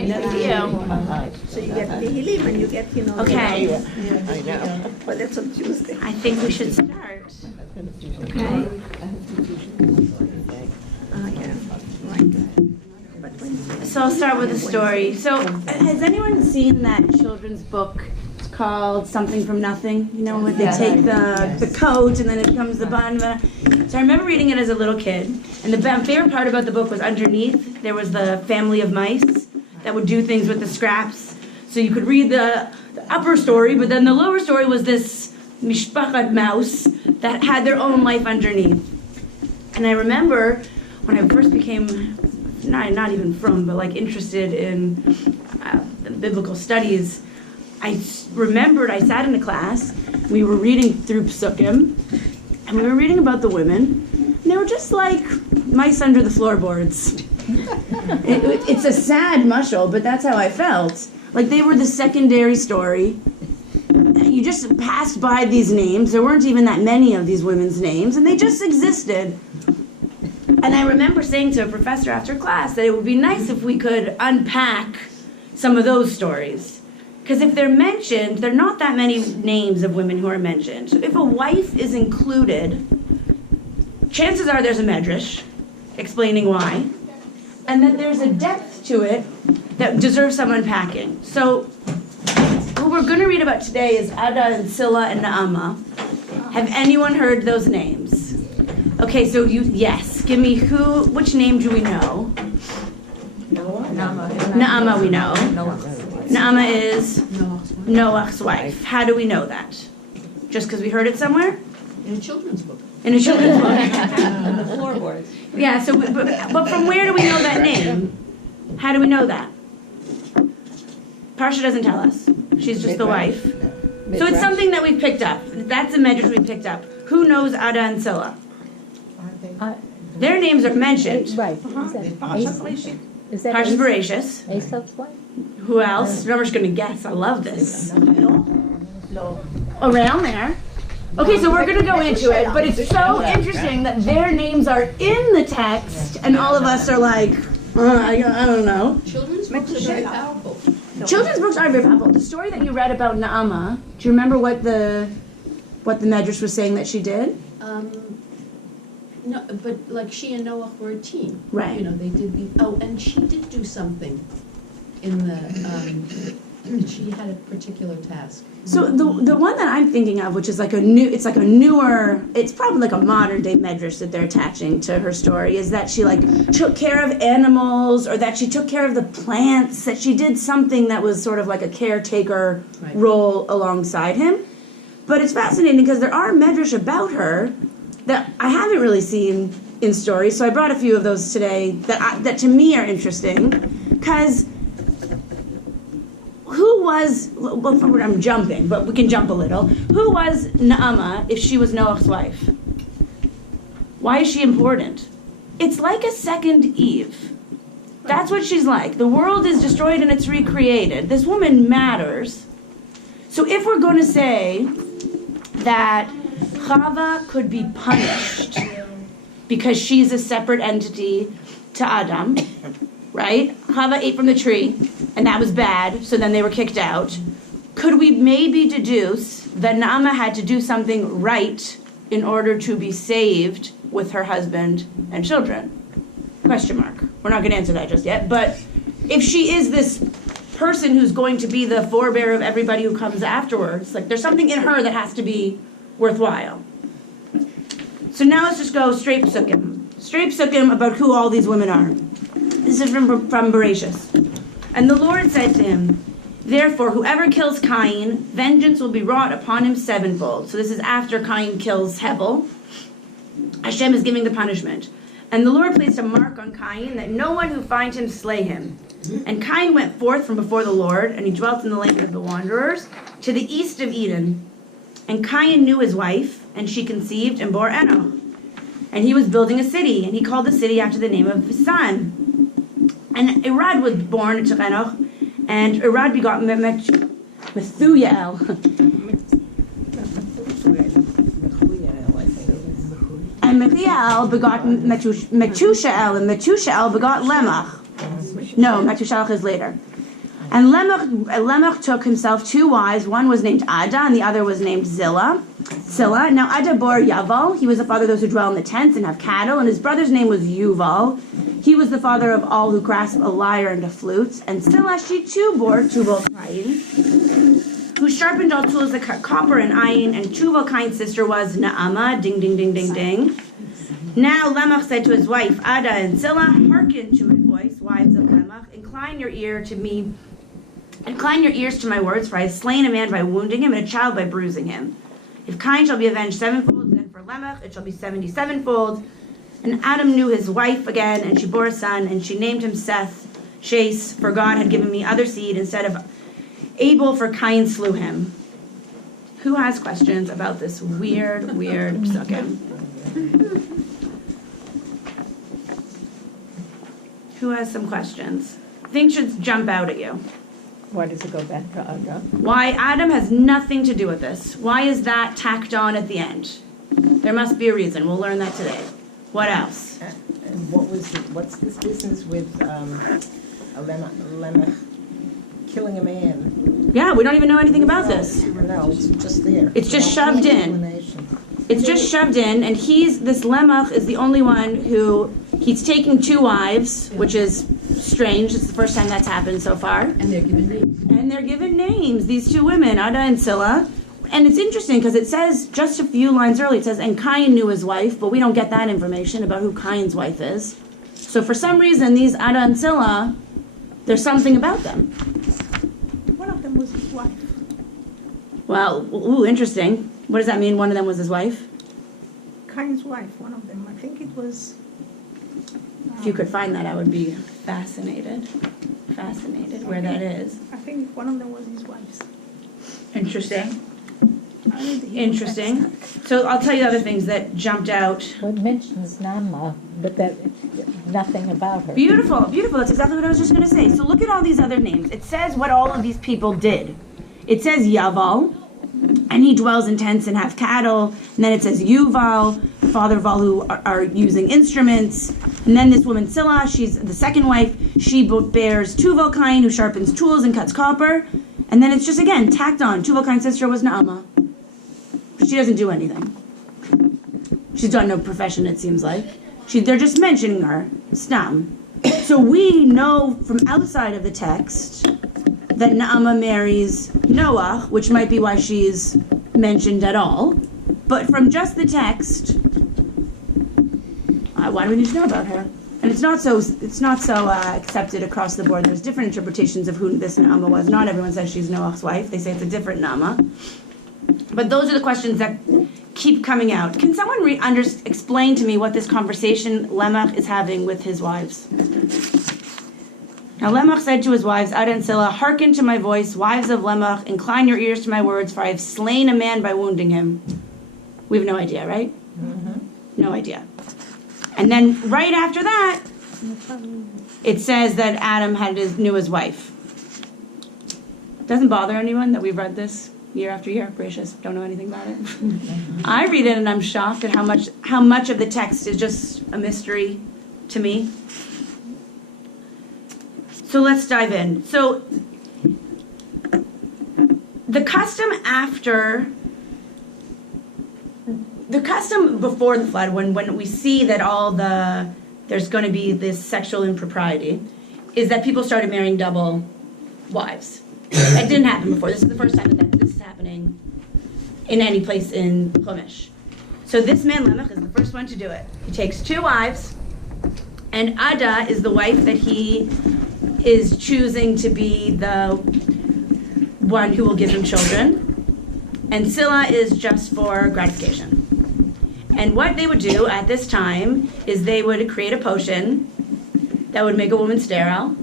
everybody. Thank you. So you get Tehillim and you get, Okay. I know. But that's on Tuesday. I think we should start. Okay. Yeah. Right. But Wednesday. So I'll start with a story. So has anyone seen that children's book? It's called Something from Nothing. You know, where they take the coat and then it becomes the bun. So I remember reading it as a little kid. And the favorite part about the book was underneath, there was the family of mice that would do things with the scraps. So you could read the upper story, but then the lower story was this mishpachat mouse that had their own life underneath. And I remember when I first became, not even from, but like interested in biblical studies, I remembered I sat in a class, we were reading through Psukim, and we were reading about the women, and they were just like mice under the floorboards. It's a sad mushal, but that's how I felt. Like they were the secondary story. You just passed by these names. There weren't even that many of these women's names, and they just existed. And I remember saying to a professor after class that it would be nice if we could unpack some of those stories. Because if they're mentioned, there are not that many names of women who are mentioned. So if a wife is included, chances are there's a medrash explaining why, and that there's a depth to it that deserves some unpacking. So what we're going to read about today is Ada and Silla and Naama. Have anyone heard those names? Okay, so yes. Give me which name do we know? Naama we know. Naama is Noach's wife. How do we know that? Just because we heard it somewhere? In a children's book. In a children's book. On the floorboards. Yeah, so, but from where do we know that name? How do we know that? Parsha doesn't tell us. She's just the wife. So it's something that we've picked up. That's a medrash we picked up. Who knows Ada and Silla? Their names are mentioned. Right. Is that Parshas Bereshis. Esau's wife? Who else? I'm just going to guess. I love this. Around there. Okay, so we're going to go into it, but it's so interesting that their names are in the text, and all of us are like, I don't know. Children's books are very powerful. Children's books are very powerful. The story that you read about Naama, do you remember what the medrash was saying that she did? No, but like she and Noah were a team. Right. They did and she did do something in the, she had a particular task. So the one that I'm thinking of, which is like it's probably like a modern day medrash that they're attaching to her story, is that she like took care of animals, or that she took care of the plants, that she did something that was sort of like a caretaker role alongside him. But it's fascinating because there are medrash about her that I haven't really seen in stories, so I brought a few of those today that to me are interesting, because I'm jumping, but we can jump a little. Who was Naama if she was Noach's wife? Why is she important? It's like a second Eve. That's what she's like. The world is destroyed and it's recreated. This woman matters. So if we're going to say that Chava could be punished because she's a separate entity to Adam, right? Chava ate from the tree, and that was bad, so then they were kicked out. Could we maybe deduce that Naama had to do something right in order to be saved with her husband and children? Question mark. We're not going to answer that just yet, but if she is this person who's going to be the forebearer of everybody who comes afterwards, like there's something in her that has to be worthwhile. So now let's just go straight psukim. Straight psukim about who all these women are. This is from Bereshis. And the Lord said to him, therefore, whoever kills Cain, vengeance will be wrought upon him sevenfold. So this is after Cain kills Hevel. Hashem is giving the punishment. And the Lord placed a mark on Cain, that no one who finds him slay him. And Cain went forth from before the Lord, and he dwelt in the land of the wanderers, to the east of Eden. And Cain knew his wife, and she conceived and bore Enoch. And he was building a city, and he called the city after the name of his son. And Irad was born to Enoch, and Irad begot Methuel. And Methuel begot Methushael, and Methushael begot Lemach. No, Metushelach is later. And Lemech took himself 2 wives. One was named Ada, and the other was named Zillah. Now Ada bore Yaval. He was the father of those who dwell in the tents and have cattle, and his brother's name was Yuval. He was the father of all who grasp a lyre and a flute. And Zillah, she too bore Tubal Cain, who sharpened all tools that cut copper and iron. And Tubal Cain's sister was Naamah. Ding, ding, ding, ding, ding. Now Lemech said to his wife Ada and Zillah, hearken to my voice, wives of Lemech. Incline your ears to my words, for I have slain a man by wounding him, and a child by bruising him. If Cain shall be avenged 7-fold, then for Lemech it shall be 77-fold. And Adam knew his wife again, and she bore a son, and she named him Seth, Chase, for God had given me other seed instead of Abel, for Cain slew him. Who has questions about this weird psukim? Who has some questions? Things should jump out at you. Why does it go back to Ada? Why Adam has nothing to do with this. Why is that tacked on at the end? There must be a reason. We'll learn that today. What else? And what's this business with Lemech killing a man? Yeah, we don't even know anything about this. No, it's just there. It's just shoved in. It's just shoved in, and this Lemech is the only one who, he's taking 2 wives, which is strange. It's the first time that's happened so far. And they're given names. These 2 women, Ada and Zillah. And it's interesting because it says, just a few lines earlier, it says, and Cain knew his wife, but we don't get that information about who Cain's wife is. So for some reason, these Ada and Zillah, there's something about them. One of them was his wife. Well, interesting. What does that mean, one of them was his wife? Cain's wife, one of them. I think it was... If you could find that, I would be fascinated where that is. I think one of them was his wife's. Interesting. Interesting. So I'll tell you other things that jumped out. Well, it mentions Nama, but that nothing about her. Beautiful. That's exactly what I was just going to say. So look at all these other names. It says what all of these people did. It says Yaval, and he dwells in tents and have cattle. And then it says Yuval, father of all who are using instruments. And then this woman Zillah, she's the second wife. She bears Tubal Cain, who sharpens tools and cuts copper. And then it's just, again, tacked on. Tubal Cain's sister was Naamah. She doesn't do anything. She's got no profession, it seems like. They're just mentioning her. Stam. So we know from outside of the text that Naamah marries Noah, which might be why she's mentioned at all. But from just the text, why do we need to know about her? And it's not so accepted across the board. There's different interpretations of who this Naamah was. Not everyone says she's Noah's wife. They say it's a different Naamah. But those are the questions that keep coming out. Can someone explain to me what this conversation Lemech is having with his wives? Now Lemech said to his wives, Ada and Zillah, hearken to my voice, wives of Lemech, incline your ears to my words, for I have slain a man by wounding him. We have no idea, right? Mm-hmm. No idea. And then right after that, it says that Adam knew his wife. Doesn't bother anyone that we've read this year after year? Gracious, don't know anything about it. I read it and I'm shocked at how much of the text is just a mystery to me. So let's dive in. So the custom before the flood, when we see that there's going to be this sexual impropriety, is that people started marrying double wives. That didn't happen before. This is the first time that this is happening in any place in Chumash. So this man Lemech is the first one to do it. He takes 2 wives, and Ada is the wife that he is choosing to be the one who will give him children, and Zillah is just for gratification. And what they would do at this time is they would create a potion that would make a woman sterile,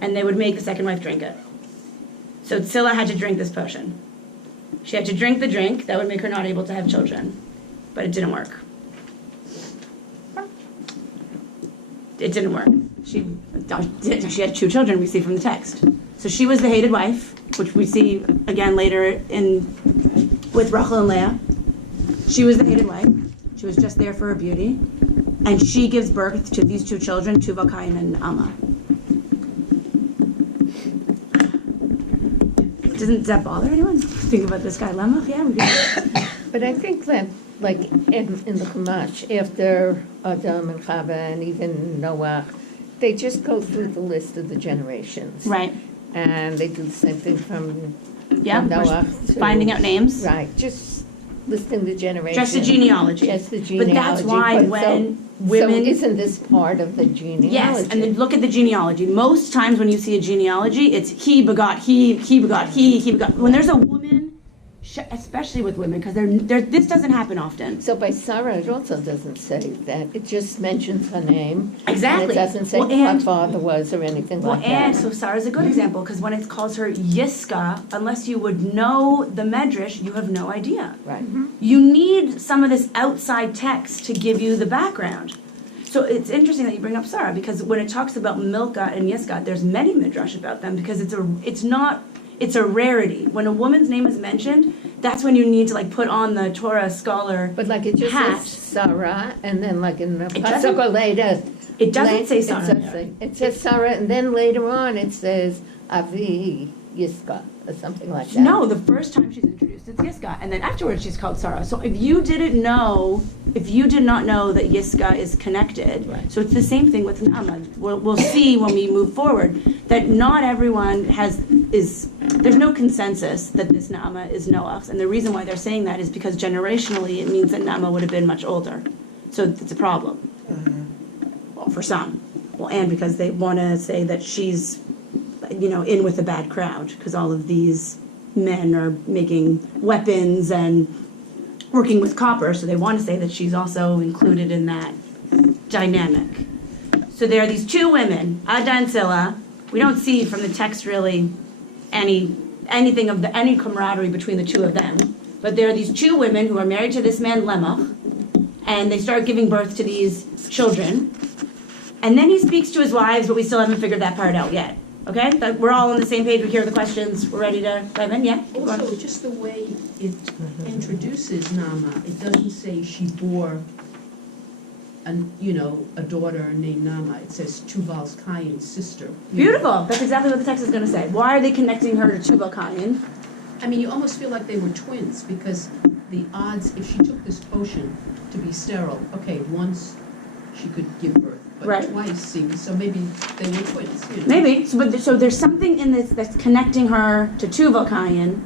and they would make the second wife drink it. So Zillah had to drink this potion. She had to drink the drink that would make her not able to have children, but it didn't work. It didn't work. She had 2 children, we see from the text. So she was the hated wife, which we see again later with Rachel and Leah. She was the hated wife. She was just there for her beauty. And she gives birth to these 2 children, Tubal Cain and Naamah. Does that bother anyone? Think about this guy Lemach? Yeah, we could. But I think that, like, in the Chumash, after Adam and Chava and even Noah, they just go through the list of the generations. Right. And they do the same thing from Yeah. Noah to. Finding out names. Right, just listing the generations. Just the genealogy. Just the But genealogy. that's why But when so women. isn't this part of the genealogy? Yes, and then look at the genealogy. Most times when you see a genealogy, it's he begot he begot he begot. When there's a woman, especially with women, because this doesn't happen often. So by Sarah, it also doesn't say that. It just mentions her name. Exactly. And it doesn't say Well, who her and- father was or anything Well, like and that. so Sarah's a good example, because when it calls her Yiska, unless you would know the Medrash, you have no idea. Right. You need some of this outside text to give you the background. So it's interesting that you bring up Sarah, because when it talks about Milcah and Yiscah, there's many midrash about them, because it's a rarity. When a woman's name is mentioned, that's when you need to like put on the Torah scholar But like it just hat. says Sarah, and then like in the doesn't- pasuk or later. It doesn't say Sarah. It says Sarah, and then later on it says Avi Yiska, or something like that. No, the first time she's introduced, it's Yiska, and then afterwards she's called Sarah. So if you did not know that Yiska is connected, Right. so it's the same thing with Naama. We'll see when we move forward that not everyone there's no consensus that this Naama is Noach's, and the reason why they're saying that is because generationally it means that Naama would have been much older. So it's a problem. Well, for some. Well, and because they want to say that she's in with the bad crowd, because all of these men are making weapons and working with copper, so they want to say that she's also included in that dynamic. So there are these two women, Ada and Silla. We don't see from the text really anything of any camaraderie between the two of them, but there are these two women who are married to this man Lemach, and they start giving birth to these children, and then he speaks to his wives, but we still haven't figured that part out yet. Okay, but we're all on the same page. We hear the questions. We're ready to dive in. Yeah. Go on. Also, just the way it introduces Nama, it doesn't say she bore a daughter named Nama. It says Tuval's Cain's sister. Beautiful. That's exactly what the text is going to say. Why are they connecting her to Tubal Cain? I mean, you almost feel like they were twins, because the odds, if she took this potion to be sterile, okay, once she could give birth, but Right. twice seems, so maybe they were twins, Maybe. So there's something in this that's connecting her to Tubal Cain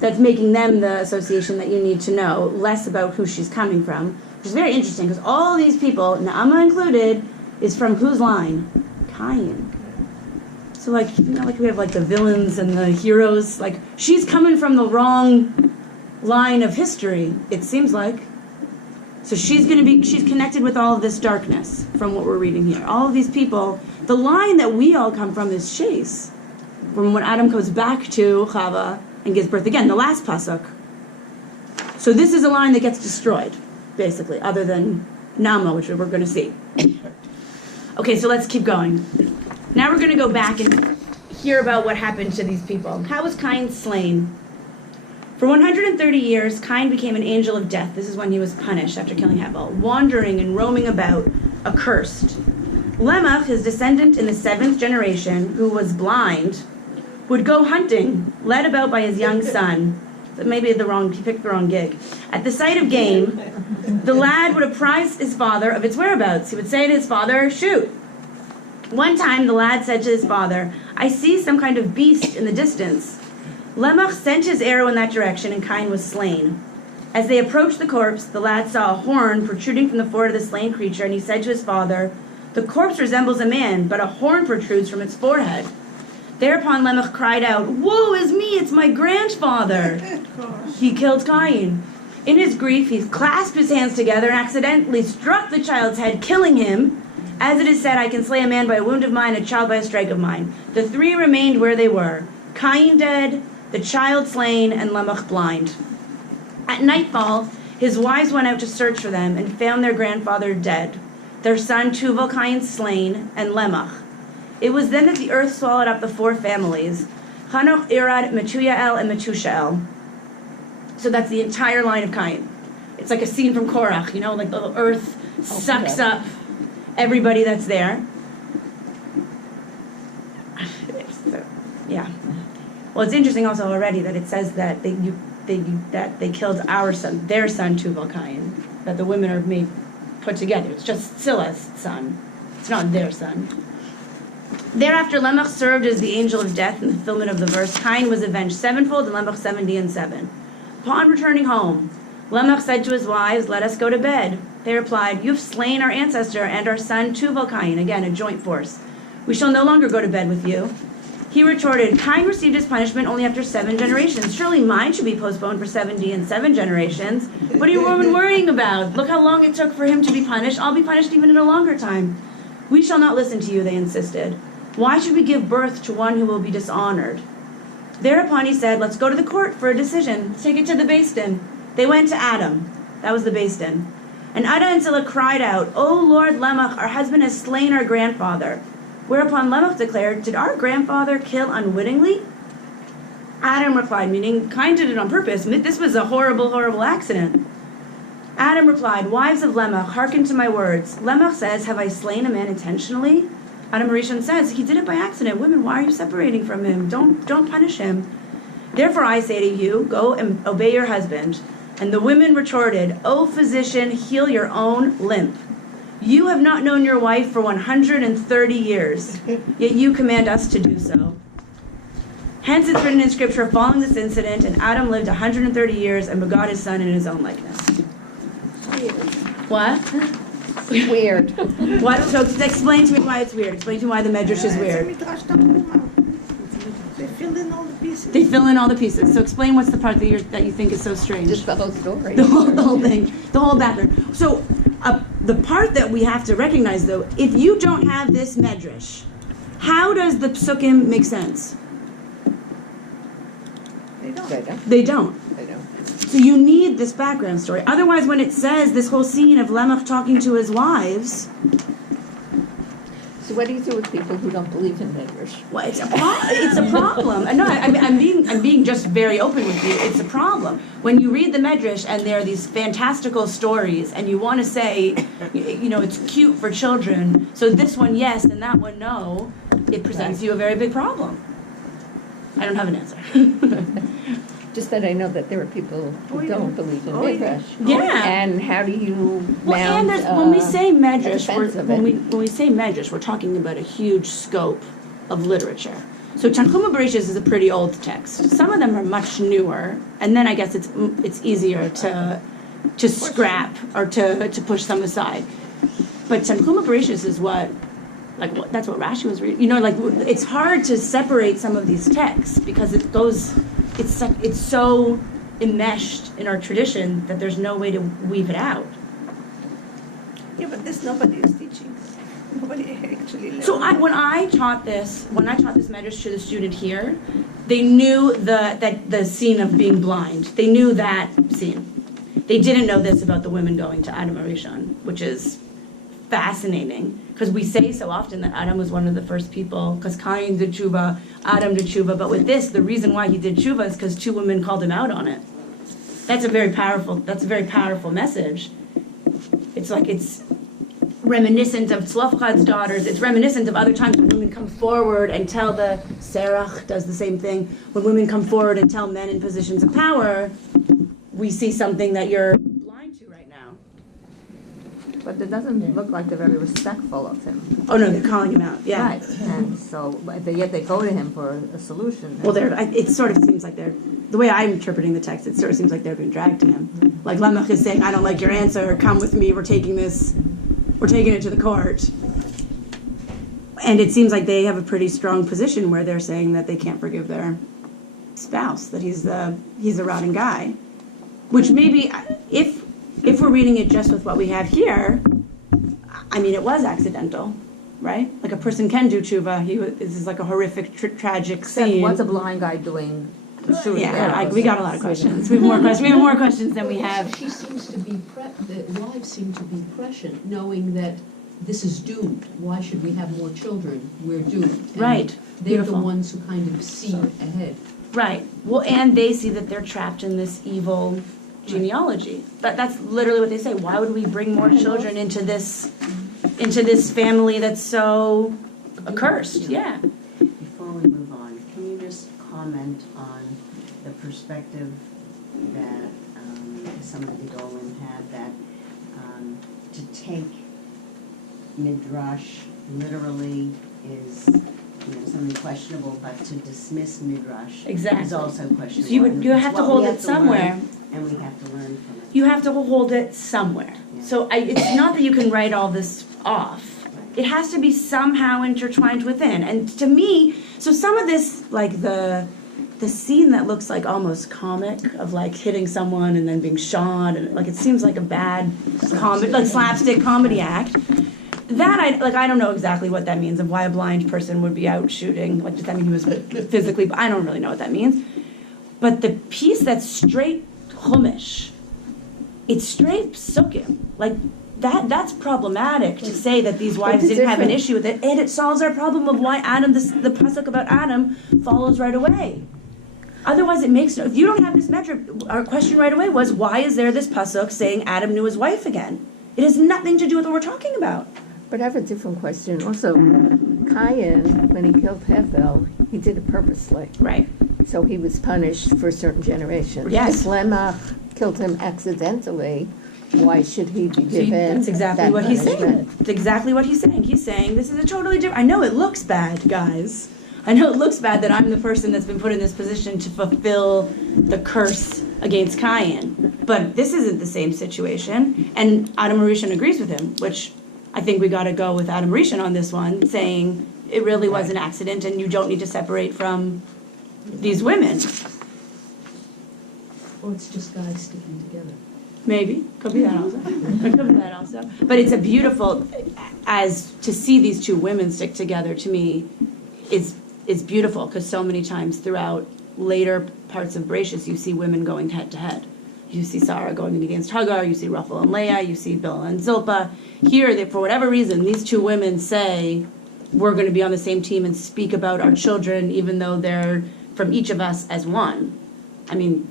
that's making them the association that you need to know, less about who she's coming from, which is very interesting, because all these people, Naama included, is from whose line? Cain. So like we have like the villains and the heroes, like she's coming from the wrong line of history, it seems like. So she's connected with all of this darkness from what we're reading here. All of these people, the line that we all come from is Chase, from when Adam goes back to Chava and gives birth again, the last pasuk. So this is a line that gets destroyed, basically, other than Nama, which we're going to see. Okay, so let's keep going. Now we're going to go back and hear about what happened to these people. How was Cain slain? For 130 years, Cain became an angel of death. This is when he was punished after killing Hevel, wandering and roaming about, accursed. Lemach, his descendant in the 7th generation, who was blind, would go hunting, led about by his young son. But maybe he picked the wrong gig. At the sight of game, the lad would apprise his father of its whereabouts. He would say to his father, "Shoot." One time, the lad said to his father, "I see some kind of beast in the distance." Lemach sent his arrow in that direction, and Cain was slain. As they approached the corpse, the lad saw a horn protruding from the forehead of the slain creature, and he said to his father, "The corpse resembles a man, but a horn protrudes from its forehead." Thereupon Lemach cried out, "Woe is me, it's my grandfather!" He killed Cain. In his grief, he clasped his hands together and accidentally struck the child's head, killing him. As it is said, "I can slay a man by a wound of mine, a child by a strike of mine." The three remained where they were, Cain dead, the child slain, and Lemach blind. At nightfall, his wives went out to search for them and found their grandfather dead, their son Tuval Cain slain, and Lemach. It was then that the earth swallowed up the 4 families, Hanoch, Irad, Metuyael, and Metushael. So that's the entire line of Cain. It's like a scene from Korach, like the earth sucks up everybody that's there. Yeah. Well, it's interesting also already that it says that they killed our son, their son Tubal Cain, that the women are made put together. It's just Scylla's son. It's not their son. Thereafter, Lamech served as the angel of death in the fulfillment of the verse. Cain was avenged sevenfold, and Lamech 70 and 7. Upon returning home, Lamech said to his wives, "Let us go to bed." They replied, "You've slain our ancestor and our son Tubal Cain," again a joint force. "We shall no longer go to bed with you." He retorted, "Cain received his punishment only after 7 generations. Surely mine should be postponed for 70 and 7 generations. What are you women worrying about? Look how long it took for him to be punished. I'll be punished even in a longer time." "We shall not listen to you," they insisted. "Why should we give birth to one who will be dishonored?" Thereupon he said, "Let's go to the court for a decision. Let's take it to the Beis Din." They went to Adam. That was the Beis Din. And Ada and Zillah cried out, "O Lord Lamech, our husband has slain our grandfather." Whereupon Lamech declared, "Did our grandfather kill unwittingly?" Adam replied, meaning Cain did it on purpose. This was a horrible, horrible accident. Adam replied, "Wives of Lamech, hearken to my words. Lamech says, 'Have I slain a man intentionally?' Adam Rishon says, 'He did it by accident.' Women, why are you separating from him? Don't punish him. Therefore I say to you, go and obey your husband." And the women retorted, "O physician, heal your own limp. You have not known your wife for 130 years, yet you command us to do so." Hence it's written in Scripture, following this incident, and Adam lived 130 years and begot his son in his own likeness. What? Weird. What? So explain to me why it's weird. Explain to me why the Medrash is weird. They fill in all the pieces. They fill in all the pieces. So explain what's the part that you think is so strange. Just the whole story. The whole thing, the whole background. So the part that we have to recognize, though, if you don't have this Medrash, how does the Psukim make sense? They don't. They don't. They don't. They don't. So you need this background story. Otherwise, when it says this whole scene of Lamech talking to his wives, So what do you do with people who don't believe in Midrash? well, it's a problem. No, I'm being just very open with you. It's a problem when you read the Medrash and there are these fantastical stories, and you want to say, it's cute for children. So this one yes, and that one no. It presents you a very big problem. I don't have an answer. Just that I know that there are people who don't believe in Oh, yeah. Midrash. Yeah. And how do you Well, and mount when we say a Medrash, defense of when it? we say Medrash, we're talking about a huge scope of literature. So Tanchuma Bereshis is a pretty old text. Some of them are much newer, and then I guess it's easier to scrap or to push them aside. But Tanchuma Bereshis is that's what Rashi was reading. It's hard to separate some of these texts because it's so enmeshed in our tradition that there's no way to weave it out. Yeah, but this nobody is teaching. Nobody actually learned. So when I taught this Medrash to the student here, they knew the scene of being blind. They knew that scene. They didn't know this about the women going to Adam Arishon, which is fascinating because we say so often that Adam was one of the first people because Cain did tshuva, Adam did tshuva, but with this, the reason why he did tshuva is because 2 women called him out on it. That's a very powerful message. It's reminiscent of Tzlofchad's daughters. It's reminiscent of other times when women come forward and tell Serach does the same thing. When women come forward and tell men in positions of power, we see something that you're blind to right now. But it doesn't look like they're very respectful of him. Oh no, they're calling him out. Yeah. Right, and so, but yet they go to him for a solution. Well, it sort of seems like the way I'm interpreting the text, it sort of seems like they're being dragged to him. Like Lamech is saying, "I don't like your answer, come with me, we're taking it to the court." And it seems like they have a pretty strong position where they're saying that they can't forgive their spouse, that he's a rotten guy. Which maybe, if we're reading it just with what we have here, I mean, it was accidental, right? Like a person can do tshuva. This is like a horrific, tragic scene. What's a blind guy doing? Shooting arrows? We got a lot of questions. We have more questions. We have more questions than we have. She seems to be, the wives seem to be prescient, knowing that this is doomed. Why should we have more children? We're doomed. And Right. They're Beautiful. the ones who kind of see ahead. Right. Well, and they see that they're trapped in this evil genealogy. That's literally what they say. Why would we bring more children into this family that's so accursed? Yeah. Before we move on, can you just comment comment on the perspective that some of the Gedolim had, that to take midrash literally is something questionable, but to dismiss midrash Exactly. is also questionable. So you And have it's to what we hold have it to learn, somewhere. and we have to learn from it. You have to hold it somewhere. Yeah. So it's not that you can write all this off. It has to be somehow intertwined within. And to me, so some of this, like the scene that looks like almost comic of like hitting someone and then being shot, and like it seems like a bad comedy, like slapstick comedy act. That I don't know exactly what that means, and why a blind person would be out shooting. Like, does that mean he was physically? I don't really know what that means. But the piece that's straight chumash, it's straight psukim. Like that's problematic to say that these wives didn't have an issue with it, and it solves our problem of why Adam, the pasuk about Adam, follows right away. Otherwise, it makes if you don't have this metric. Our question right away was, why is there this pasuk saying Adam knew his wife again? It has nothing to do with what we're talking about. But I have a different question. Also, Cain, when he killed Hevel, he did it purposely. Right. So he was punished for a certain generation. Yes. If Lemach killed him accidentally, why should he be See, given that's exactly that what he's saying. punishment? It's exactly what he's saying. He's saying this is a totally different. I know it looks bad, guys. I know it looks bad that I'm the person that's been put in this position to fulfill the curse against Cain. But this isn't the same situation. And Adam Rishon agrees with him, which I think we got to go with Adam Rishon on this one, saying it really was an accident and you don't need to separate from these women. Or it's just guys sticking together. Maybe. Could be that also. It could be that also. But it's a beautiful, as to see these two women stick together, to me, is beautiful, because so many times throughout later parts of Bereshit, you see women going head to head. You see Sarah going against Hagar, you see Rachel and Leah, you see Bilhah and Zilpah. Here, for whatever reason, these two women say, we're going to be on the same team and speak about our children, even though they're from each of us as one. I mean,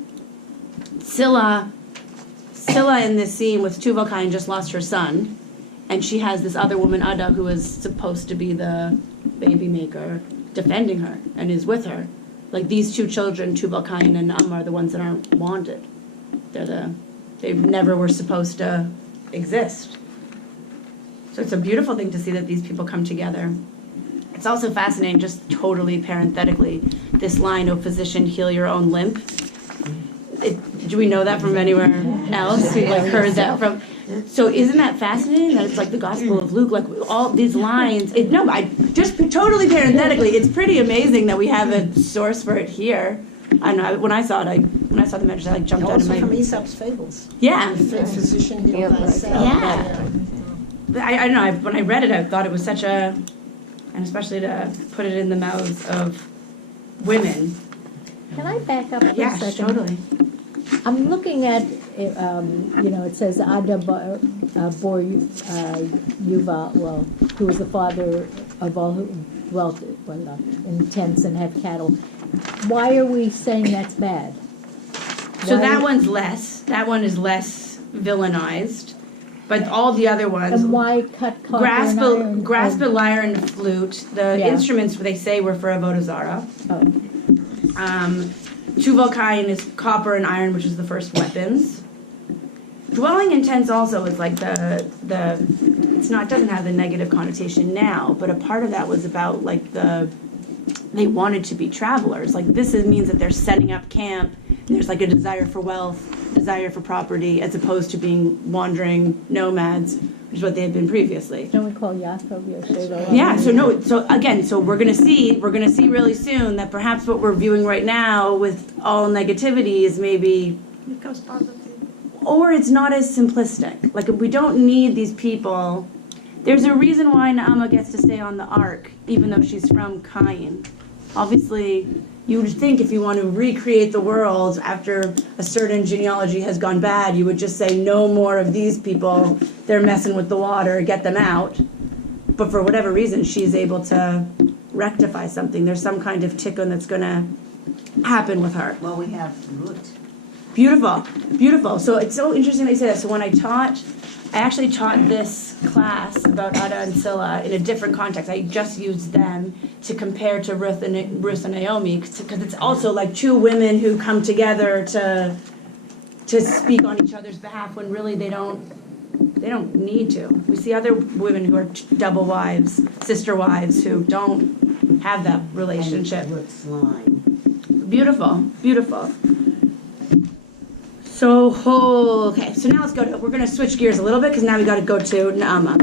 Scylla in this scene with Tuval Cain just lost her son, and she has this other woman, Ada, who is supposed to be the baby maker, defending her and is with her. Like these two children, Tuval Cain and are the ones that aren't wanted. They never were supposed to exist. So it's a beautiful thing to see that these people come together. It's also fascinating, just totally parenthetically, this line, "O physician, heal your own limp." Do we know that from anywhere else? We like heard that from. So isn't that fascinating that it's like the Gospel of Luke, like all these lines? I just totally parenthetically, it's pretty amazing that we have a source for it here. I know when I saw the message, I jumped out of Also my. from Aesop's fables. Yeah. Physician heal thyself. Yeah. But I don't know. When I read it, I thought it was such a, and especially to put it in the mouths of women. Can I back up for a Yes, second? totally. I'm looking at, it says Ada bore Yuval, well, who was the father of all who dwelt in tents and had cattle. Why are we saying that's bad? So Why- that one's less. That one is less villainized. But all the other ones. And why cut copper and iron? Grasp a lyre and a flute. The Yeah. instruments they say were for Avodah Zarah. Oh. Tuval Cain is copper and iron, which is the first weapons. Dwelling in tents also is like it doesn't have the negative connotation now, but a part of that was about like they wanted to be travelers. Like this means that they're setting up camp. There's like a desire for wealth, desire for property, as opposed to being wandering nomads, which is what they had been previously. Don't we call Yaakov Yosef? Yeah, so we're gonna see really soon that perhaps what we're viewing right now with all negativity is maybe, Becomes positive. or it's not as simplistic. Like we don't need these people. There's a reason why Naama gets to stay on the ark, even though she's from Cain. Obviously, you would think if you want to recreate the world after a certain genealogy has gone bad, you would just say no more of these people. They're messing with the water, get them out. But for whatever reason, she's able to rectify something. There's some kind of tikkun that's going to happen with her. Well, we have Ruth. Beautiful, beautiful. So it's so interesting they say that. So when I actually taught this class about Ada and Scylla in a different context. I just used them to compare to Ruth and Naomi because it's also like two women who come together to speak on each other's behalf when really they don't need to. We see other women who are double wives, sister wives, who don't have that relationship. And Ruth's line. Beautiful, beautiful. So, okay, so now we're going to switch gears a little bit because now we got to go to Naamah.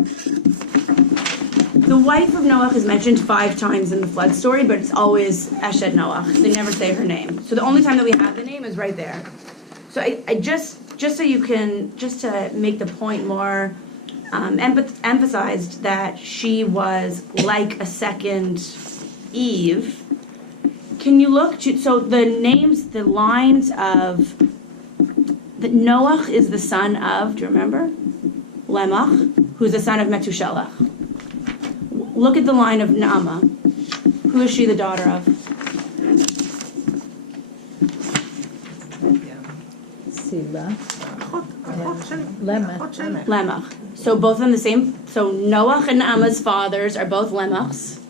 The wife of Noach is mentioned 5 times in the flood story, but it's always Eshet Noach. They never say her name. So the only time that we have the name is right there. So I just so you can, just to make the point more emphasized that she was like a second Eve. Can you look to, so the names, the lines of, Noach is the son of, do you remember? Lemach, who's the son of Metushelach. Look at the line of Naamah. Who is she the daughter of? Sila. Lemach. Lemach. So both of them the same. So Noach and Naamah's fathers are both Lemachs.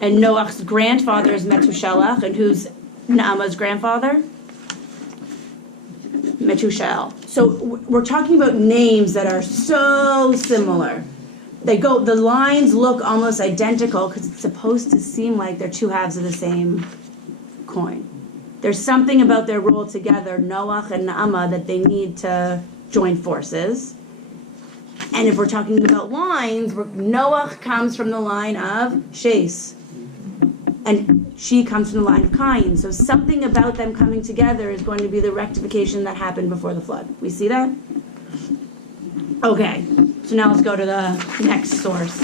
And Noach's grandfather is Metushelach. And who's Naamah's grandfather? Metushel. So we're talking about names that are so similar. The lines look almost identical because it's supposed to seem like they're two halves of the same coin. There's something about their role together, Noach and Naamah, that they need to join forces. And if we're talking about lines, Noach comes from the line of Shais. And she comes from the line of Cain. So something about them coming together is going to be the rectification that happened before the flood. We see that? Okay, so now let's go to the next source.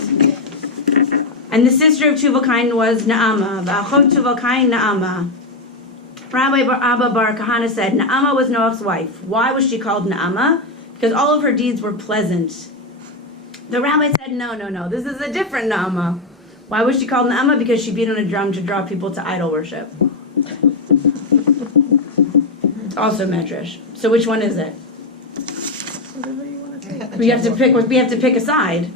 And the sister of Tubal Cain was Naamah. V'achot Tubal Cain Naamah. Rabbi Abba Bar Kahana said, Naamah was Noach's wife. Why was she called Naamah? Because all of her deeds were pleasant. The rabbi said, no, this is a different Naamah. Why was she called Naamah? Because she beat on a drum to draw people to idol worship. Also medrash. So which one is it? Whatever you want to take. We have to pick a side,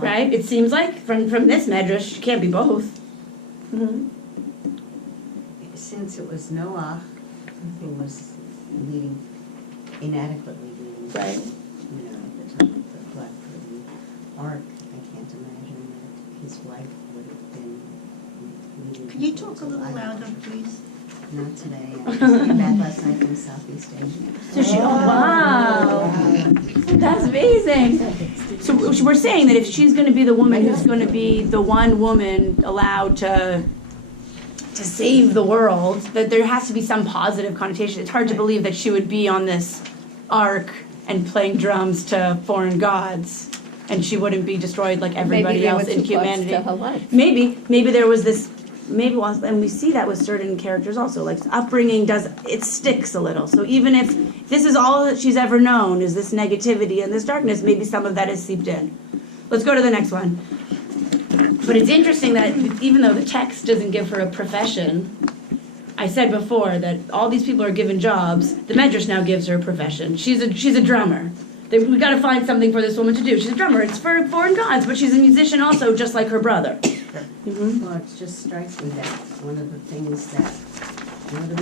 right? It seems like from this medrash, it can't be both. Mm-hmm. Since it was Noah who was inadequately leading, Right. at the time of the flood for the ark, I can't imagine that his wife would have been leading. Can you people talk a to little idol louder, worship. please? Not today. I just came back last night from Southeast Asia. So she, wow, that's amazing. So we're saying that if she's going to be the woman who's going to be the one woman allowed to save the world, that there has to be some positive connotation. It's hard to believe that she would be on this ark and playing drums to foreign gods, and she wouldn't be destroyed like everybody else in humanity. To her life. Maybe there was this. And we see that with certain characters also, like upbringing it sticks a little. So even if this is all that she's ever known is this negativity and this darkness, maybe some of that is seeped in. Let's go to the next one. But it's interesting that even though the text doesn't give her a profession, I said before that all these people are given jobs. The Medrash now gives her a profession. She's a drummer. We got to find something for this woman to do. She's a drummer. It's for foreign gods, but she's a musician also, just like her brother. Mm-hmm. Well, it just strikes me that one of the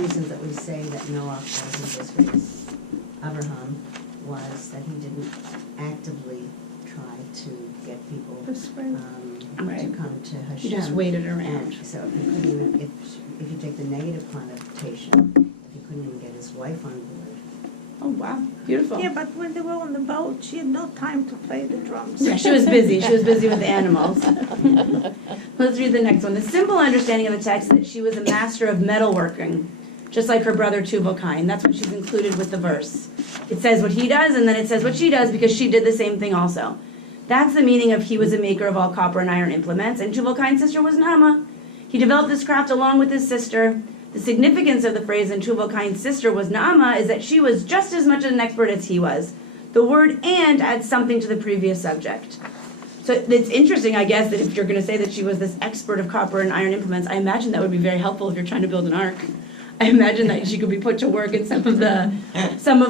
reasons that we say that Noah wasn't as raised Abraham was that he didn't actively try to get people Right. to come to Hashem. She just waited around. And so if you couldn't even, if you take the negative connotation, if he couldn't even get his wife on board. Oh, wow. Beautiful. Yeah, but when they were on the boat, she had no time to play the drums. Yeah, she was busy. She was busy with the animals. Let's read the next one. The simple understanding of the text is that she was a master of metalworking, just like her brother Tubal Cain. That's what she's included with the verse. It says what he does, and then it says what she does because she did the same thing also. That's the meaning of he was a maker of all copper and iron implements, and Tubal Cain's sister was Naamah. He developed this craft along with his sister. The significance of the phrase "and Tubal Cain's sister was Naamah" is that she was just as much an expert as he was. The word "and" adds something to the previous subject. So it's interesting, I guess, that if you're going to say that she was this expert of copper and iron implements, I imagine that would be very helpful if you're trying to build an ark. I imagine that she could be put to work in some of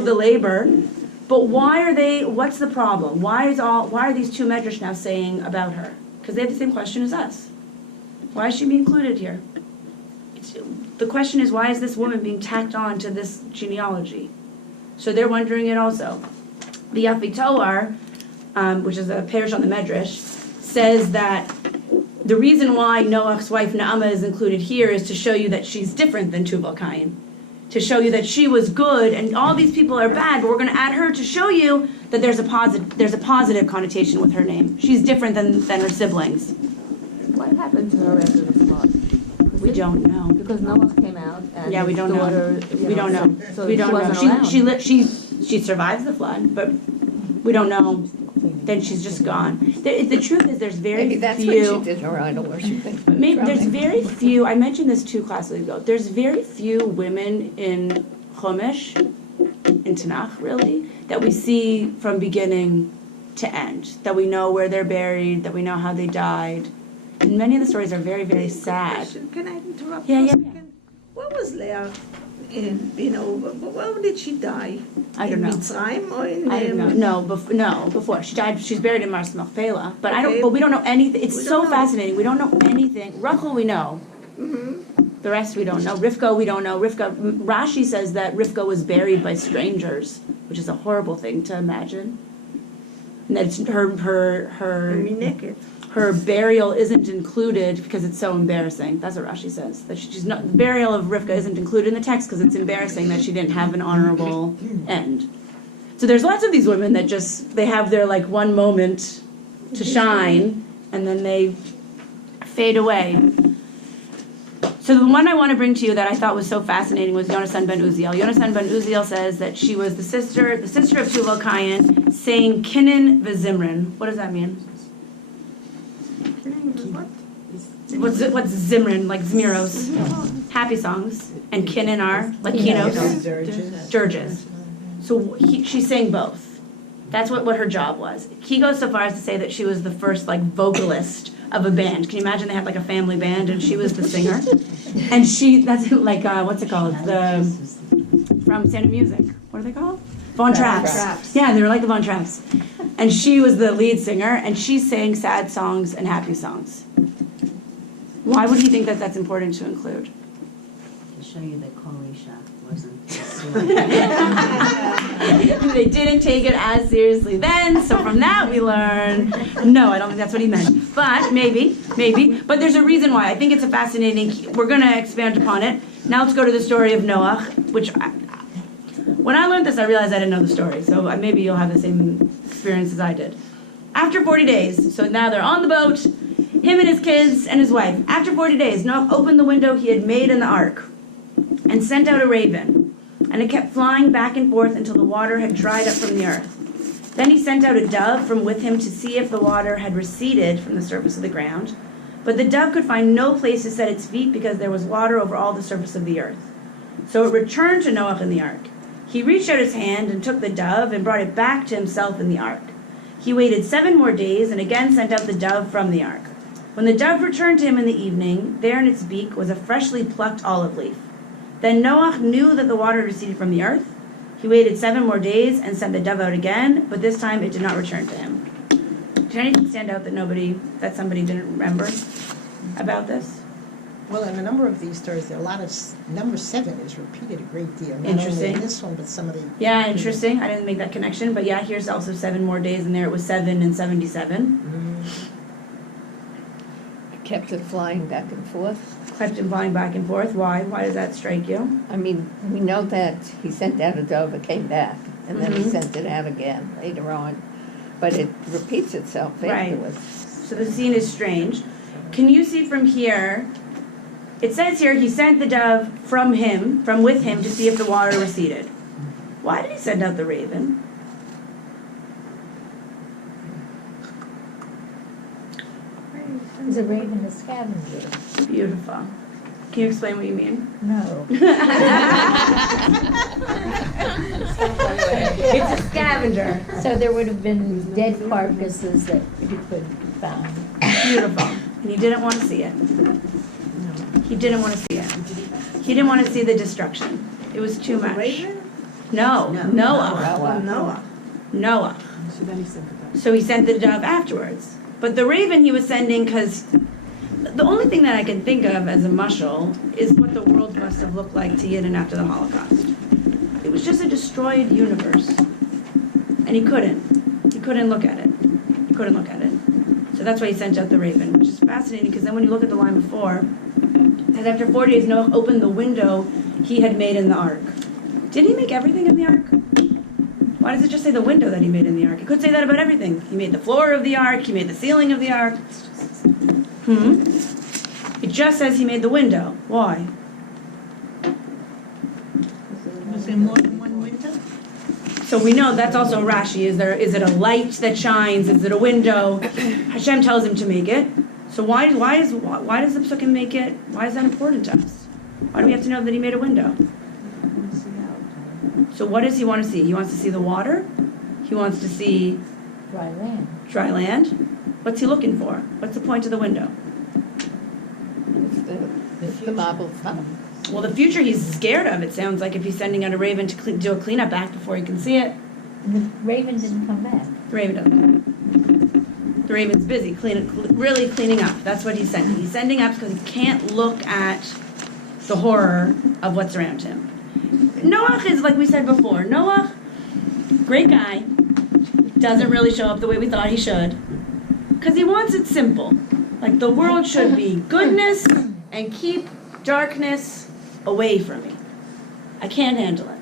the labor. But what's the problem? Why are these two medrash now saying about her? Because they have the same question as us. Why is she being included here? The question is, why is this woman being tacked on to this genealogy? So they're wondering it also. The Yafi Toar, which is a parish on the Medrash, says that the reason why Noach's wife Naamah is included here is to show you that she's different than Tubal Cain, to show you that she was good and all these people are bad, but we're going to add her to show you that there's a positive connotation with her name. She's different than her siblings. What happened to her after the flood? We don't know. Because Noah came out and Yeah, we his don't know. daughter, We don't know. So We she don't know. wasn't around. She survives the flood, but we don't know. Then she's just gone. The truth is, there's very Maybe that's few. when she did her idol worshiping. Maybe there's very few. I mentioned this 2 classes ago. There's very few women in Chumash, in Tanakh, really, that we see from beginning to end. That we know where they're buried. That we know how they died. And many of the stories are very, very sad. Question. Can I interrupt Yeah, for a yeah. second? What was Leah in, when did she die? I don't know. In Mitzrayim or in... I don't know. No, before she died, she's buried in Mars Machpelah. But Okay. But we don't know anything. It's We so don't know. fascinating. We don't know anything. Rachel, we know. The rest we don't know. Rivka, we don't know. Rashi says that Rivka was buried by strangers, which is a horrible thing to imagine. And that it's naked. her burial isn't included because it's so embarrassing. That's what Rashi says. That she's not, the burial of Rivka isn't included in the text because it's embarrassing that she didn't have an honorable end. So there's lots of these women that they have their like one moment to shine and then they fade away. So the one I want to bring to you that I thought was so fascinating was Yonasan ben Uziel. Yonasan ben Uziel says that she was the sister of Tubal Cain, saying Kinnan v'Zimran. What does that mean? What? What's Zimran, like Zmiros? Happy songs. And Kinnan are, like kinos, dirges. So she sang both. That's what her job was. He goes so far as to say that she was the first like vocalist of a band. Can you imagine they had like a family band and she was the singer? And that's like, what's it called? From Sound of Music. What are they called? Von Traps. Yeah, they were like the Von Traps. And she was the lead singer and she sang sad songs and happy songs. Why would he think that that's important to include? To show you that Kolisha wasn't. They didn't take it as seriously then, so from that we learn, no, I don't think that's what he meant. But maybe. But there's a reason why. I think it's a fascinating, we're going to expand upon it. Now let's go to the story of Noach, which, when I learned this, I realized I didn't know the story, so maybe you'll have the same experience as I did. After 40 days, so now they're on the boat, him and his kids and his wife. After 40 days, Noach opened the window he had made in the ark and sent out a raven, and it kept flying back and forth until the water had dried up from the earth. Then he sent out a dove from with him to see if the water had receded from the surface of the ground. But the dove could find no place to set its feet because there was water over all the surface of the earth. So it returned to Noach in the ark. He reached out his hand and took the dove and brought it back to himself in the ark. He waited 7 more days and again sent out the dove from the ark. When the dove returned to him in the evening, there in its beak was a freshly plucked olive leaf. Then Noach knew that the water had receded from the earth. He waited 7 more days and sent the dove out again, but this time it did not return to him. Did anything stand out that somebody didn't remember about this? Well, in a number of these stories, there are a lot of, number 7 is repeated a great deal. Not only Interesting. in this one, but some of the... Yeah, interesting. I didn't make that connection, but yeah, here's also 7 more days, and there it was 7 and 77. Kept it flying back and forth. Kept him flying back and forth. Why? Why does that strike you? I mean, we know that he sent out a dove, it came back, and then he Mhm. sent it out again later on. But it repeats itself Right. afterwards. So the scene is strange. Can you see from here? It says here he sent the dove from with him to see if the water receded. Why did he send out the raven? Is a raven a scavenger? Beautiful. Can you explain what you mean? No. It's a scavenger. So there would have been dead carcasses that you could find. Beautiful. And he didn't want to see it. He didn't want to see it. He didn't want to see the destruction. It was too much. Raven? No, No. Noah. Oh, Noah. Noah. So then he sent the dove. So he sent the dove afterwards. But the raven he was sending, because the only thing that I can think of as a mushal is what the world must have looked like to Yidden after the Holocaust. It was just a destroyed universe. And he couldn't look at it. He couldn't look at it. So that's why he sent out the raven, which is fascinating, because then when you look at the line before, it says after 4 days Noah opened the window he had made in the ark. Didn't he make everything in the ark? Why does it just say the window that he made in the ark? It could say that about everything. He made the floor of the ark, he made the ceiling of the ark. It just says he made the window. Why? Was there more than one window? So we know that's also Rashi. Is it a light that shines? Is it a window? Hashem tells him to make it. So why does the Psukim make it? Why is that important to us? Why do we have to know that he made a window? So what does he want to see? He wants to see the water? He wants to see Dry land. dry land? What's he looking for? What's the point of the window? It's the marble top. Well, the future he's scared of, it sounds like, if he's sending out a raven to do a cleanup act before he can see it. And the raven didn't come back. The raven doesn't. The raven's busy really cleaning up. That's what he's sending. He's sending up because he can't look at the horror of what's around him. Noah is, like we said before, Noah, great guy, doesn't really show up the way we thought he should, because he wants it simple. Like, the world should be goodness and keep darkness away from me. I can't handle it.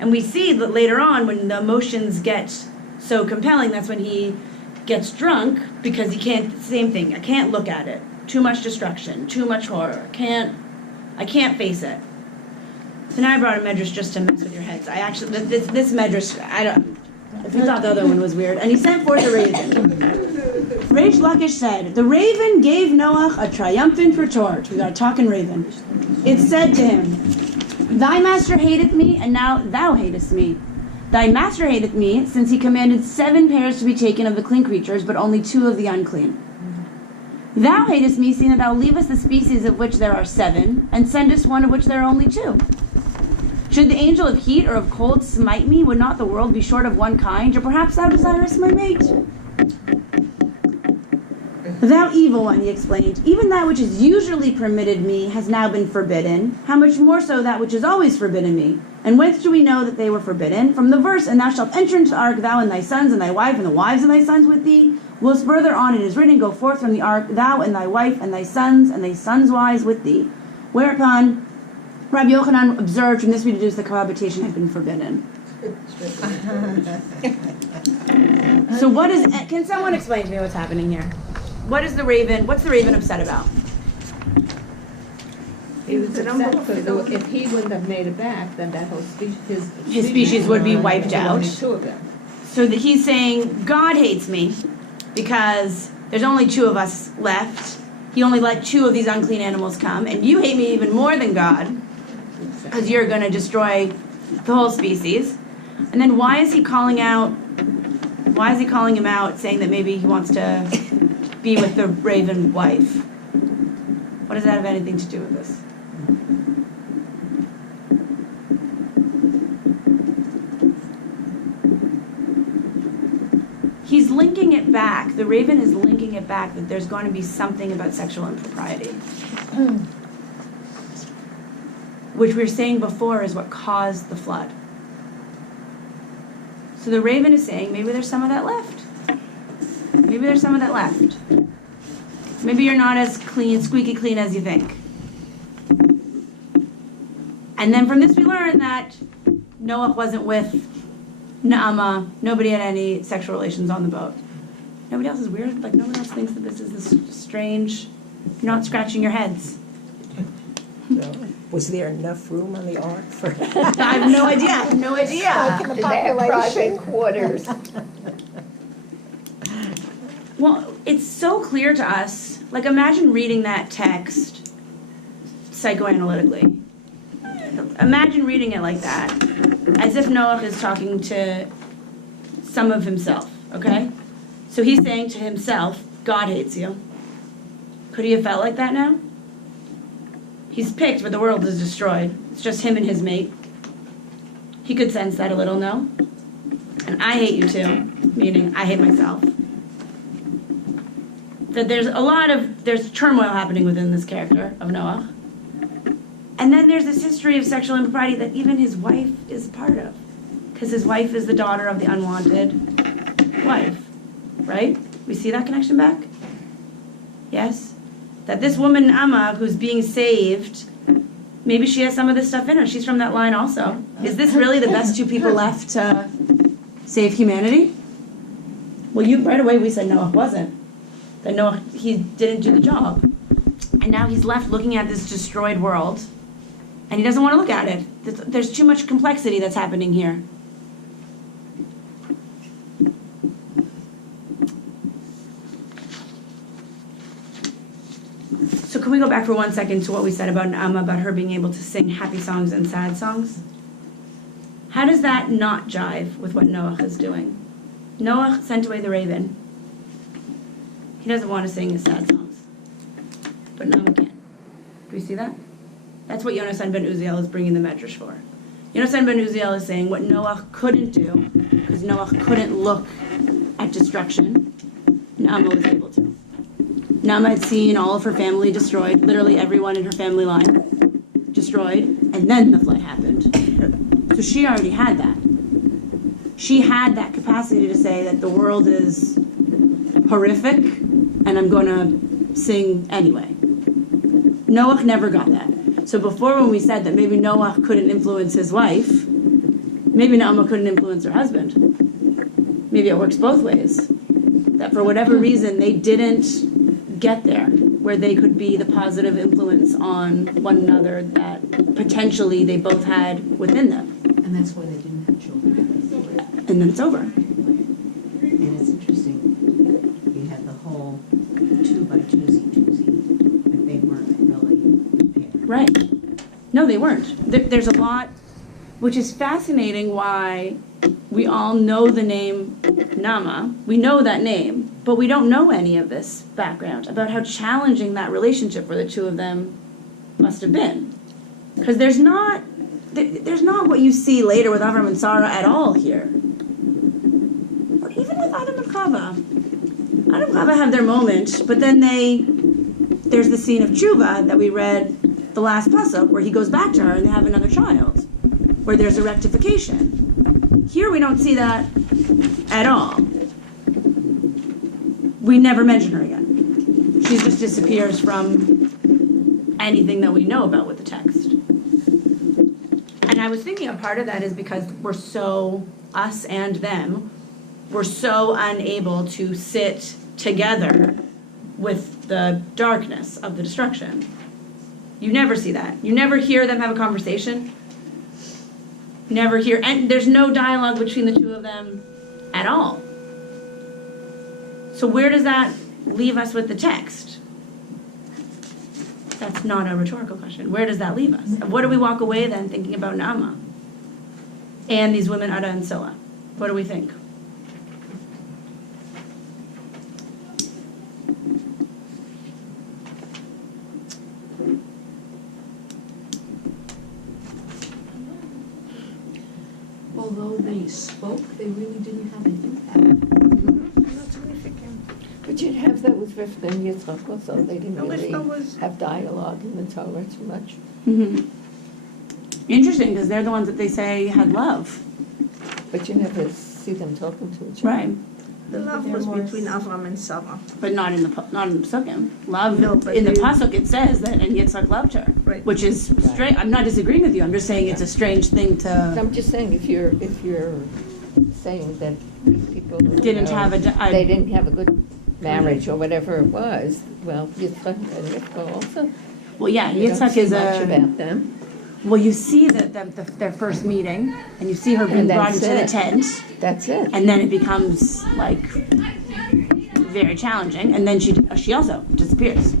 And we see that later on, when the emotions get so compelling, that's when he gets drunk, because he can't, same thing, I can't look at it. Too much destruction, too much horror, I can't face it. So now I brought a medrash just to mess with your heads. I actually, this medrash, if you thought the other one was weird. And he sent forth a raven. Reish Lakish said, the raven gave Noah a triumphant retort. We got a talking raven. It said to him, thy master hateth me, and now thou hatest me. Thy master hateth me, since he commanded 7 pairs to be taken of the clean creatures, but only 2 of the unclean. Thou hatest me, seeing that thou leavest the species of which there are 7, and sendest one of which there are only 2. Should the angel of heat or of cold smite me, would not the world be short of one kind? Or perhaps thou desirest my mate? Thou evil one, he explained, even that which is usually permitted me has now been forbidden. How much more so that which is always forbidden me? And whence do we know that they were forbidden? From the verse, and thou shalt enter into the ark, thou and thy sons and thy wife and the wives of thy sons with thee. Whilst further on it is written, go forth from the ark, thou and thy wife and thy sons' wives with thee. Whereupon Rabbi Yochanan observed, from this we deduce that cohabitation had been forbidden. So what is, can someone explain to me what's happening here? What's the raven upset about? He was upset because if he wouldn't have made it back, then that whole species, His species would be wiped out. Only 2 of them. So that he's saying, God hates me because there's only 2 of us left. He only let 2 of these unclean animals come, and you hate me even more than God because you're going to destroy the whole species. And then why is he calling him out, saying that maybe he wants to be with the raven wife? What does that have anything to do with this? He's linking it back. The raven is linking it back that there's going to be something about sexual impropriety. Which we were saying before is what caused the flood. So the raven is saying, maybe there's some of that left. Maybe there's some of that left. Maybe you're not as clean, squeaky clean as you think. And then from this we learn that Noah wasn't with Naamah. Nobody had any sexual relations on the boat. Nobody else is weird? Like, no one else thinks that this is this strange... You're not scratching your heads. Was there enough room on the ark for? I have no idea. I have no idea. Did they have private quarters? Well, it's so clear to us. Like, imagine reading that text psychoanalytically. Imagine reading it like that, as if Noah is talking to some of himself, okay? So he's saying to himself, God hates you. Could he have felt like that now? He's picked, but the world is destroyed. It's just him and his mate. He could sense that a little, no? And I hate you too, meaning I hate myself. That there's turmoil happening within this character of Noah. And then there's this history of sexual impropriety that even his wife is part of. Because his wife is the daughter of the unwanted wife, right? We see that connection back? Yes? That this woman, Amma, who's being saved, maybe she has some of this stuff in her. She's from that line also. Is this really the best two people left to save humanity? Well, right away we said Noah wasn't. That Noah, he didn't do the job. And now he's left looking at this destroyed world, and he doesn't want to look at it. There's too much complexity that's happening here. So can we go back for 1 second to what we said about Naama, about her being able to sing happy songs and sad songs? How does that not jive with what Noah is doing? Noah sent away the raven. He doesn't want to sing his sad songs. But Naama can. Do we see that? That's what Yonasan ben Uziel is bringing the medrash for. Yonasan ben Uziel is saying what Noah couldn't do, because Noah couldn't look at destruction, Naama was able to. Naama had seen all of her family destroyed, literally everyone in her family line destroyed, and then the flood happened. So she already had that. She had that capacity to say that the world is horrific, and I'm going to sing anyway. Noah never got that. So before, when we said that maybe Noah couldn't influence his wife, maybe Naama couldn't influence her husband. Maybe it works both ways. That for whatever reason, they didn't get there where they could be the positive influence on one another that potentially they both had within them. And that's why they didn't have children. And then it's over. And it's interesting, you had the whole two by twosie, but they weren't really paired. Right. No, they weren't. There's a lot, which is fascinating why we all know the name Naama. We know that name, but we don't know any of this background about how challenging that relationship for the two of them must have been. Because there's not what you see later with Avram and Sarah at all here. Or even with Adam and Chava. Adam and Chava have their moment, but then there's the scene of Tshuva that we read the last pasuk where he goes back to her and they have another child, where there's a rectification. Here we don't see that at all. We never mention her again. She just disappears from anything that we know about with the text. And I was thinking a part of that is because we're so, us and them, we're so unable to sit together with the darkness of the destruction. You never see that. You never hear them have a conversation. Never hear, and there's no dialogue between the two of them at all. So where does that leave us with the text? That's not a rhetorical question. Where does that leave us? What do we walk away then thinking about Naama and these women, Ada and Silla? What do we think? Although they spoke, they really didn't have an impact. Not significant. But you'd have that with Rivka and Yitzchak also. They didn't No, really Rivka was- have dialogue in the Torah too much. Mm-hmm. Interesting, because they're the ones that they say had love. But you never see them talking to each other. Right. The love was between Avram and Sarah. But not in the Psukim. Love, No, but in the they- Pasuk it says that, and Yitzchak loved her. Right. Which is strange. I'm not disagreeing with you. I'm just saying it's a strange thing to... I'm just saying, if you're saying that these people Didn't have they didn't have a good marriage or whatever it was, well, Yitzchak and Rivka also. Well, yeah, You don't Yitzchak see is much a... about them. Well, you see their first meeting, and you see her being And brought that's into the it. tent, That's it. and then it becomes, like, very challenging, and then she also disappears.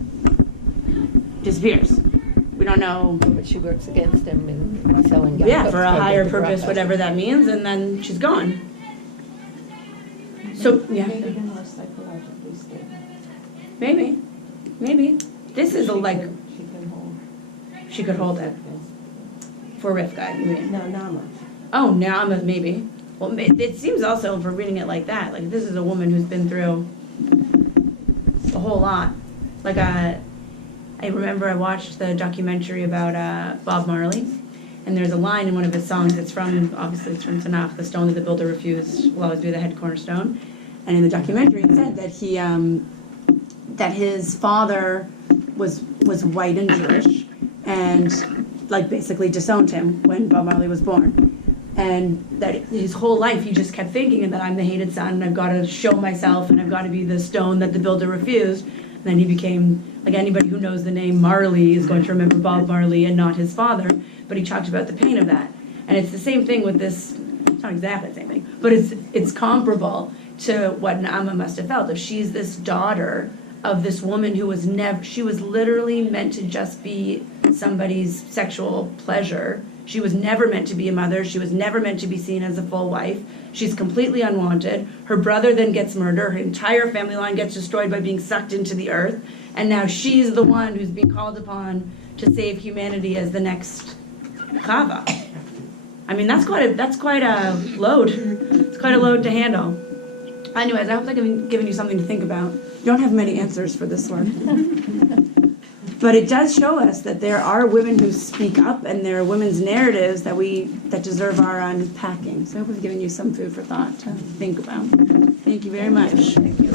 We don't know... But she works against them in selling. Yeah, yachts for a higher the purpose, brachas. whatever that means, and then she's gone. So, yeah. Maybe they're more psychologically stable. Maybe. This is She like... can hold. she could hold it. For Rivka, you mean? No, Nama. Oh, Naama, maybe. Well, it seems also, for reading it like that, like this is a woman who's been through a whole lot. Like, I remember I watched the documentary about Bob Marley, and there's a line in one of his songs, obviously it's from Tanakh, the stone that the builder refused will always be the head cornerstone. And in the documentary it said that that his father was white and Jewish, and like basically disowned him when Bob Marley was born. And that his whole life he just kept thinking that I'm the hated son and I've got to show myself and I've got to be the stone that the builder refused. And then he became, like anybody who knows the name Marley is going to remember Bob Marley and not his father, but he talked about the pain of that. And it's the same thing with this, it's not exactly the same thing, but it's comparable to what Naama must have felt. If she's this daughter of this woman who was she was literally meant to just be somebody's sexual pleasure. She was never meant to be a mother. She was never meant to be seen as a full wife. She's completely unwanted. Her brother then gets murdered. Her entire family line gets destroyed by being sucked into the earth. And now she's the one who's being called upon to save humanity as the next Chava. I mean, that's quite a load. It's quite a load to handle. Anyways, I hope I've given you something to think about. You don't have many answers for this one. But it does show us that there are women who speak up, and there are women's narratives that deserve our unpacking. So I hope I've given you some food for thought to think about. Thank you very much. Thank you.